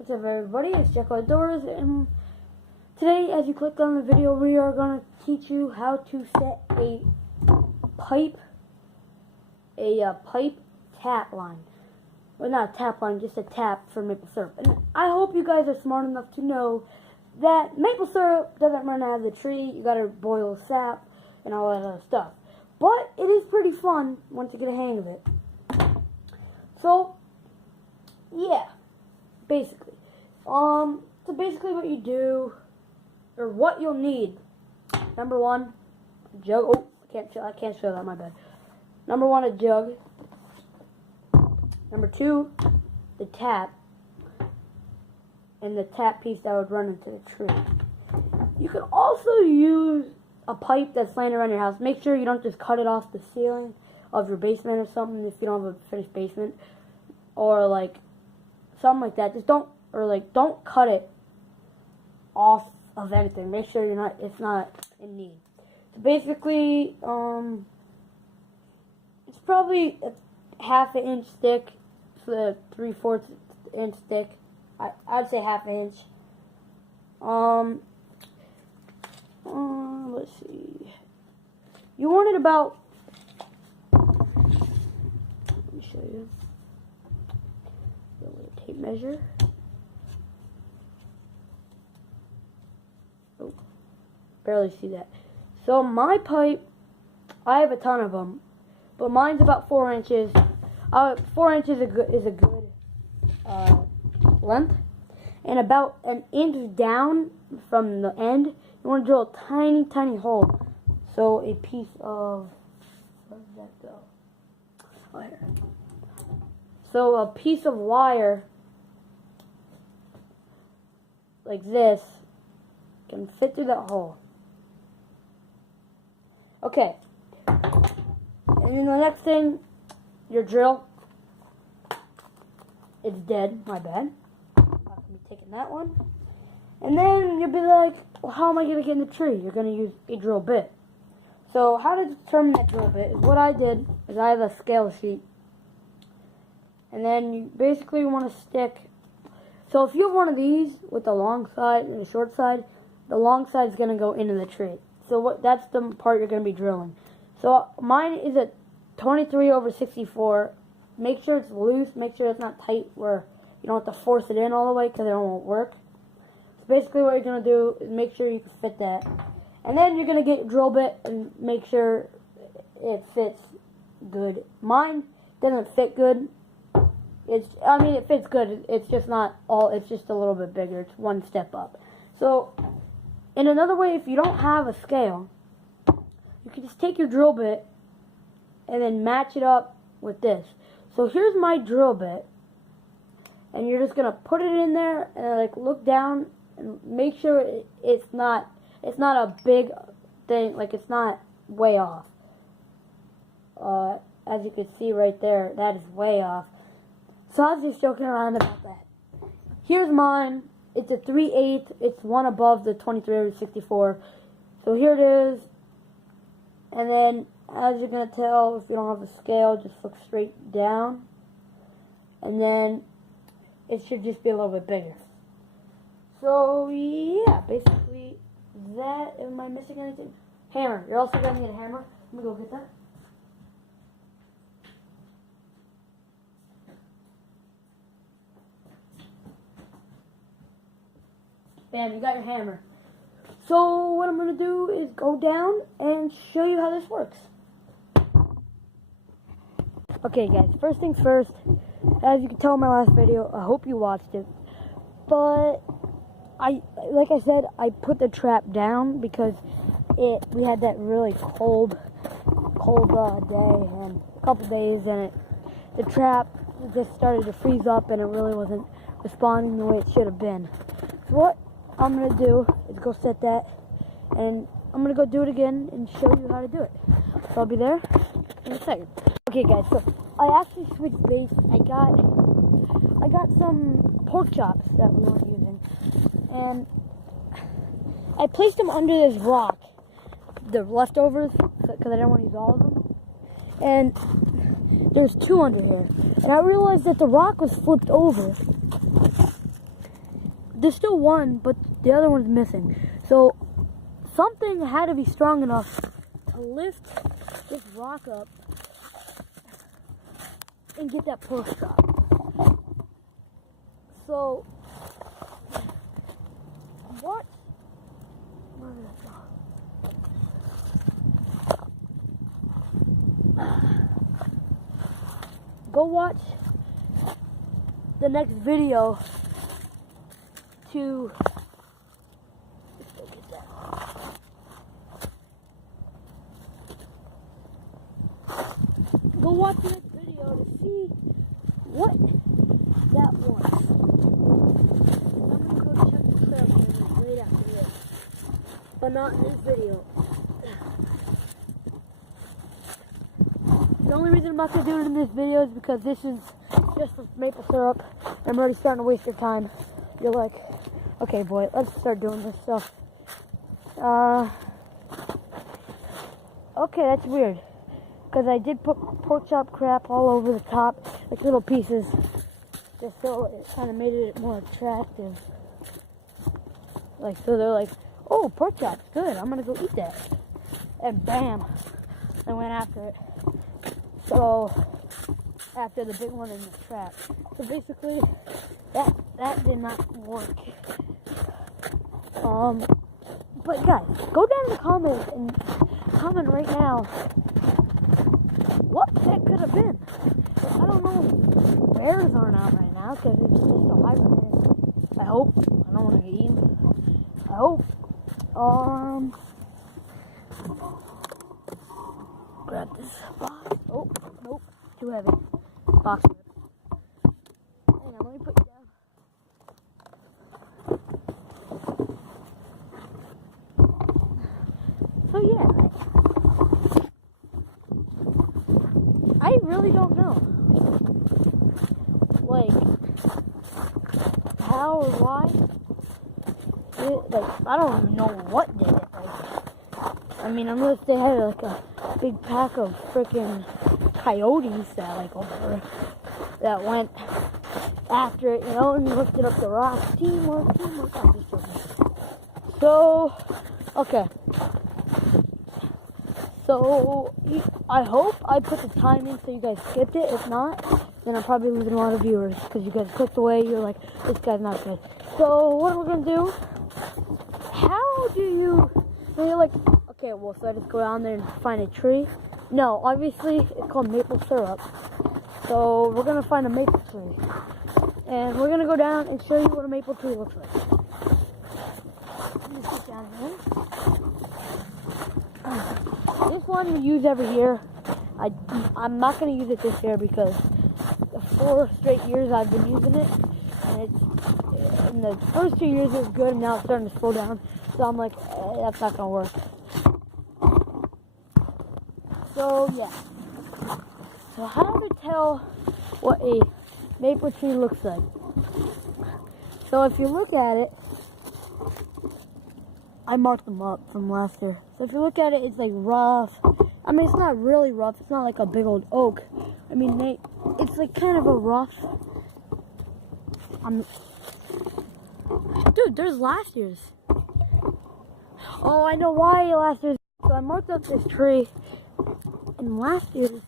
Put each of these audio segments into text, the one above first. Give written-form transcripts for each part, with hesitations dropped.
What's up, everybody? It's Jack Outdoors, and today, as you clicked on the video, we are going to teach you how to set a pipe tap line. Well, not a tap line, just a tap for maple syrup. And I hope you guys are smart enough to know that maple syrup doesn't run out of the tree. You got to boil sap and all that other stuff. But it is pretty fun once you get a hang of it. So, yeah, basically. So basically what you do, or what you'll need. Number one, a jug. Oh, I can't show that, my bad. Number one, a jug. Number two, the tap. And the tap piece that would run into the tree. You can also use a pipe that's laying around your house. Make sure you don't just cut it off the ceiling of your basement or something if you don't have a finished basement. Or like something like that. Just don't cut it off of anything. Make sure it's not in need. So basically, it's probably a half an inch thick to a 3/4 inch thick. I'd say half an inch. Let's see. You want it about. Let me show you. A little tape measure. Oh, barely see that. So my pipe, I have a ton of them, but mine's about 4 inches. 4 inches is a good length, and about an inch down from the end, you want to drill a tiny, tiny hole. So a piece of, where did that go? Oh, here. So a piece of wire like this can fit through that hole. Okay. And then the next thing, your drill. It's dead, my bad. I'm not going to be taking that one. And then you'll be like, well, how am I going to get in the tree? You're going to use a drill bit. So how to determine that drill bit is what I did is I have a scale sheet. And then you basically want to stick. So if you have one of these with the long side and the short side, the long side is going to go into the tree. So that's the part you're going to be drilling. So mine is a 23/64. Make sure it's loose. Make sure it's not tight where you don't have to force it in all the way because it won't work. So basically what you're going to do is make sure you can fit that. And then you're going to get your drill bit and make sure it fits good. Mine doesn't fit good. It fits good. It's just not all, it's just a little bit bigger. It's one step up. So, in another way, if you don't have a scale, you can just take your drill bit and then match it up with this. So here's my drill bit, and you're just gonna put it in there and like look down and make sure it's not a big thing, like it's not way off. As you can see right there, that is way off. So I was just joking around about that. Here's mine. It's a 3/8. It's one above the 23/64. So here it is. And then, as you're going to tell, if you don't have a scale, just look straight down. And then, it should just be a little bit bigger. So, yeah, basically, that. Am I missing anything? Hammer. You're also going to need a hammer. Let me go get that. Bam, you got your hammer. So what I'm going to do is go down and show you how this works. Okay guys, first things first, as you can tell in my last video, I hope you watched it, but like I said, I put the trap down because we had that really cold day and a couple days, and the trap just started to freeze up and it really wasn't responding the way it should have been. So what I'm going to do is go set that, and I'm going to go do it again and show you how to do it. So I'll be there in a second. Okay guys, so I actually switched base. I got some pork chops that we weren't using, and I placed them under this rock, the leftovers, because I didn't want to use all of them, and there's 2 under here, and I realized that the rock was flipped over. there's still one, but the other one's missing. So something had to be strong enough to lift this rock up and get that pork chop. So what? Where did it go? Go watch the next video to go watch the next video to see what that was. I'm gonna go check the trail right after this, but not in this video. The only reason I'm not gonna do it in this video is because this is just with maple syrup. I'm already starting to waste your time. You're like, okay, boy, let's start doing this stuff. Okay, that's weird. Because I did put pork chop crap all over the top, like little pieces, just so it kind of made it more attractive. Like, so they're like, oh, pork chop's good, I'm going to go eat that. And bam, I went after it. So, after the big one in the trap. So basically, that did not work. But guys, go down in the comments and comment right now what that could have been. I don't know. Bears aren't out right now because it's just a hibernate. I hope. I don't want to get eaten. I hope. Grab this box. Oh, nope. Too heavy. Box rip. Hang on, let me put you down. So yeah, I really don't know, like, how or why. I don't even know what did it. Like, I mean, unless they had like a big pack of freaking coyotes that went after it, and lifted up the rock. Teamwork. I'm just joking. So, okay. So, I hope I put the time in so you guys skipped it. If not, then I'm probably losing a lot of viewers because you guys clicked away. You're like, this guy's not good. So, what we're going to do, how do you, you're like, okay, well, so I just go down there and find a tree? No, obviously, it's called maple syrup. So, we're going to find a maple tree. And we're going to go down and show you what a maple tree looks like. Let me sit down here. This one we use every year. I'm not going to use it this year because the 4 straight years I've been using it, and in the first 2 years it was good, and now it's starting to slow down. So I'm like, that's not going to work. So yeah. So how to tell what a maple tree looks like? So if you look at it, I marked them up from last year. So if you look at it, it's like rough. I mean, it's not really rough. It's not like a big old oak. I mean, it's like kind of a rough. Dude, there's last year's. Oh, I know why last year's. So I marked up this tree, and last year's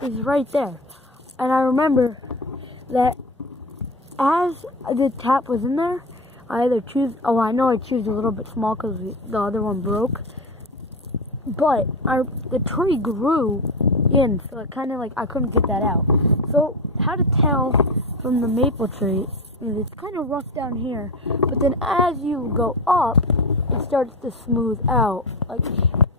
is right there. And I remember that as the tap was in there, I either choose, I know I choose a little bit small because the other one broke, but the tree grew in, so it kind of like, I couldn't get that out. So how to tell from the maple tree is it's kind of rough down here, but then as you go up, it starts to smooth out. Like,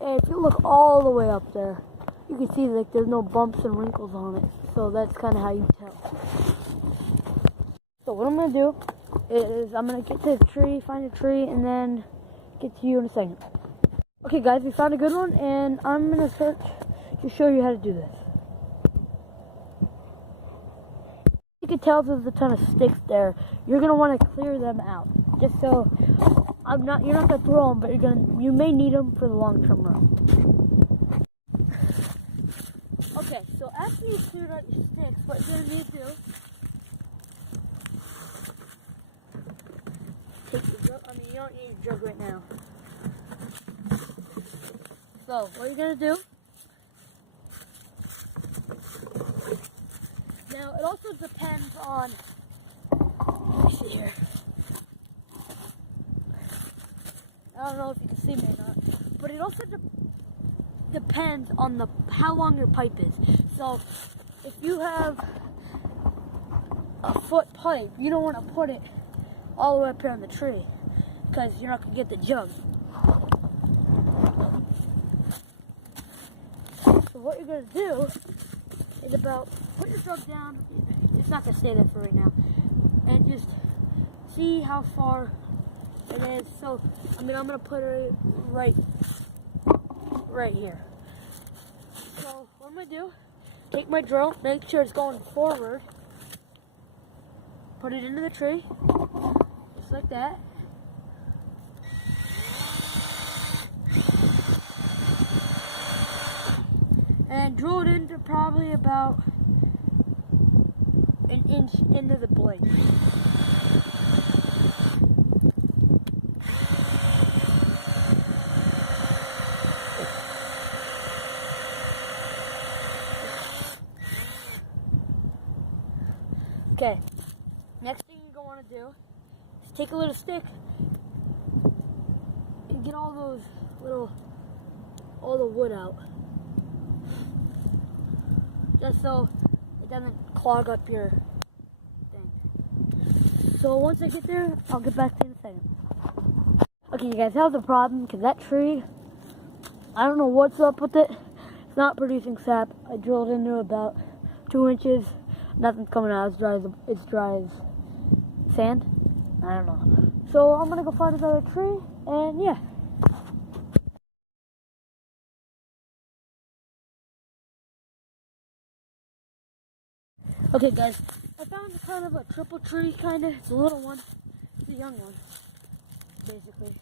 if you look all the way up there, you can see like there's no bumps and wrinkles on it. So that's kind of how you tell. So what I'm going to do is I'm going to get to the tree, find a tree, and then get to you in a second. Okay guys, we found a good one, and I'm going to search to show you how to do this. You can tell there's a ton of sticks there. You're going to want to clear them out. Just so, you're not going to throw them, but you may need them for the long-term run. Okay, so after you cleared out your sticks, what you're going to need to do take the jug. I mean, you don't need a jug right now. So, what you're going to do, now it also depends on, let me see here. I don't know if you can see me or not, but it also depends on how long your pipe is. So, if you have a foot pipe, you don't want to put it all the way up here on the tree, because you're not going to get the jug. So what you're going to do is put your jug down. It's not going to stay there for right now. And just see how far it is. So, I mean, I'm going to put it right here. So, what I'm going to do, take my drill, make sure it's going forward, put it into the tree, just like that. And drill it into probably about an inch into the blade. Okay, next thing you're going to want to do is take a little stick and get all the wood out. Just so it doesn't clog up your thing. So once I get there, I'll get back to you in a second. Okay, you guys, that was a problem because that tree, I don't know what's up with it. It's not producing sap. I drilled into about 2 inches. Nothing's coming out. It's dry as sand. I don't know. So I'm gonna go find another tree, and yeah. Okay, guys, I found kind of a triple tree, kind of. It's a little one. It's a young one, basically.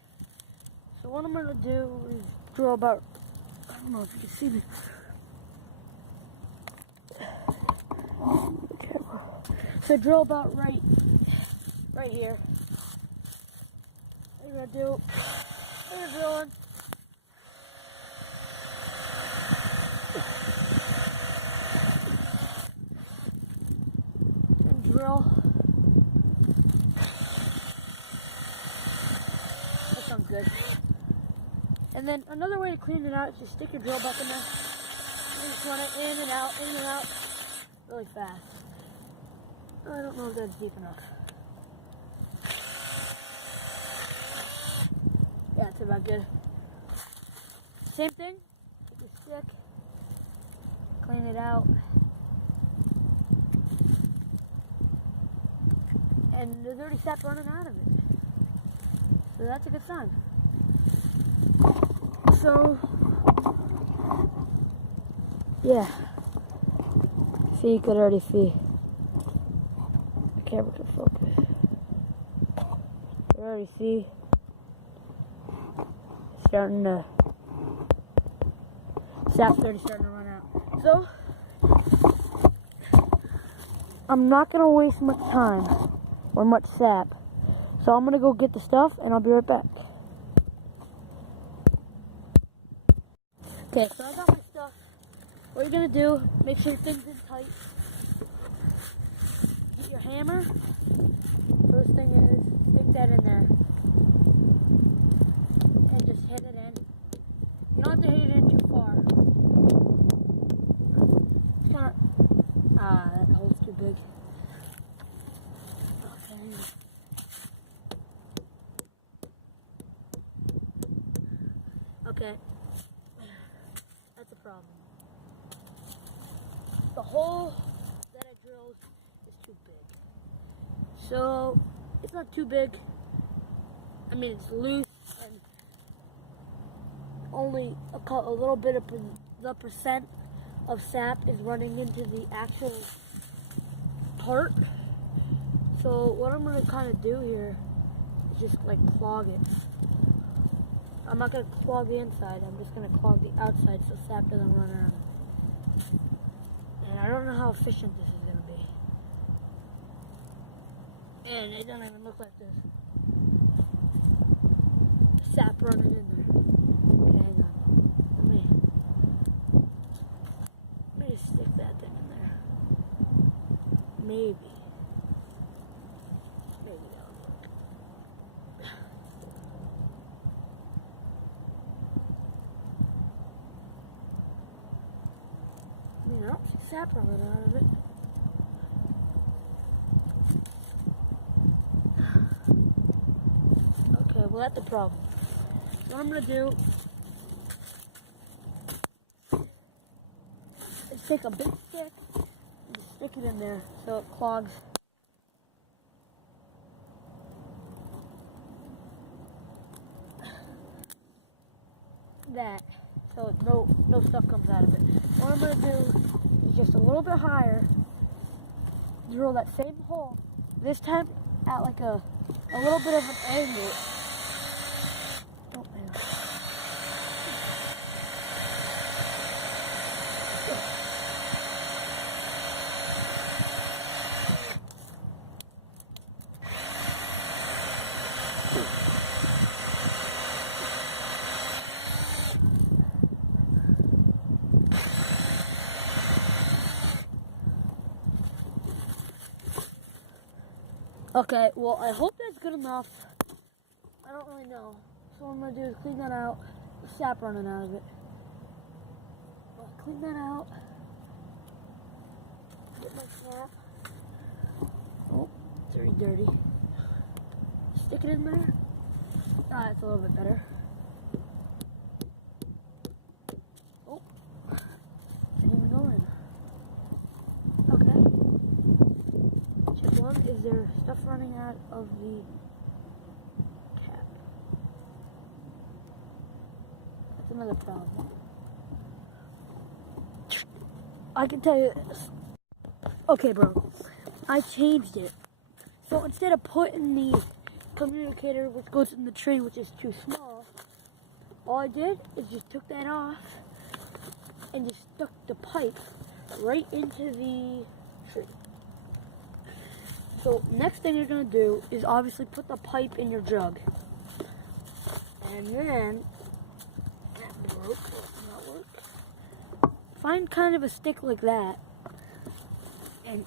So what I'm gonna do is drill about, I don't know if you can see me. So drill about right here. What you're gonna do, you're drilling. And drill. That sounds good. And then another way to clean it out is just stick your drill back in there. And just run it in and out, really fast. I don't know if that's deep enough. Yeah, it's about good. Same thing, take your stick, clean it out. And there's already sap running out of it. So that's a good sign. So, yeah. See, you could already see. The camera can focus. You already see. Sap's already starting to run out. So, I'm not going to waste much time or much sap. So I'm going to go get the stuff and I'll be right back. Okay, so I got my stuff. What you're going to do, make sure things in tight. Get your hammer. First thing is, stick that in there. And just hit it in. You don't have to hit it in too far. It's kind of, that hole's too big. Okay. That's a problem. The hole that I drilled is too big. So, it's not too big. I mean, it's loose and only a little bit of the percent of sap is running into the actual part. So what I'm going to kind of do here is just like clog it. I'm not going to clog the inside, I'm just going to clog the outside so sap doesn't run out. And I don't know how efficient this is going to be. And it doesn't even look like this. running in there. Okay, hang on. Let me stick that thing in there. Maybe that'll work. I mean, I don't see sap running out of it. Okay, well that's the problem. What I'm gonna do is take a big stick and stick it in there so it clogs. That so no stuff comes out of it. What I'm gonna do is just a little bit higher, drill that same hole, this time at like a little bit of an angle. Oh, hang on. Okay, well, I hope that's good enough. I don't really know. So what I'm going to do is clean that out. The sap running out of it. I'll clean that out. Get my snap. Oh, it's already dirty. Stick it in there. Ah, it's a little bit better. Oh, didn't even go in. Okay. Check one. Is there stuff running out of the cap? That's another problem. I can tell you this. Okay, bro. I changed it. So instead of putting the communicator which goes in the tree, which is too small, all I did is just took that off and just stuck the pipe right into the tree. So next thing you're going to do is obviously put the pipe in your jug. And then, that broke, does not work. Find kind of a stick like that and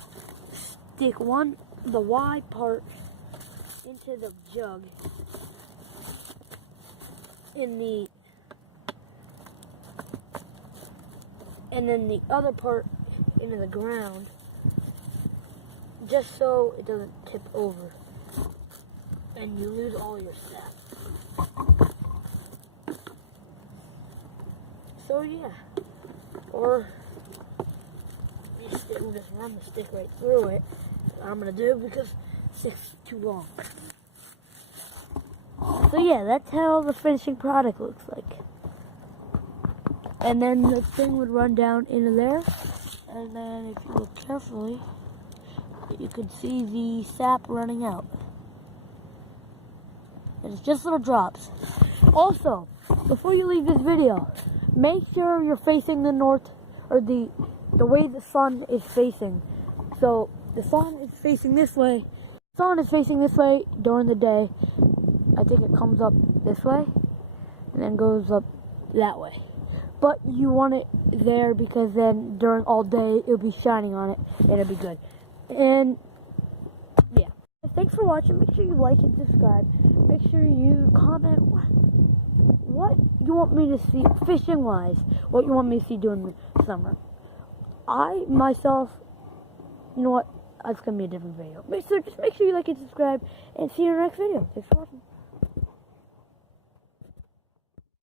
stick the wide part into the jug and then the other part into the ground, just so it doesn't tip over and you lose all your sap. So yeah, or we'll just run the stick right through it. I'm gonna do because the stick's too long. So yeah, that's how the finishing product looks like. And then the thing would run down into there, and then if you look carefully, you could see the sap running out. And it's just little drops. Also, before you leave this video, make sure you're facing the north, or the way the sun is facing. So the sun is facing this way. The sun is facing this way during the day. I think it comes up this way and then goes up that way. But you want it there because then during all day it'll be shining on it and it'll be good. And yeah. Thanks for watching. Make sure you like and subscribe. Make sure you comment what you want me to see fishing wise, what you want me to see during the summer. I myself, you know what? It's gonna be a different video. Just make sure you like and subscribe and see you in the next video. Thanks for watching.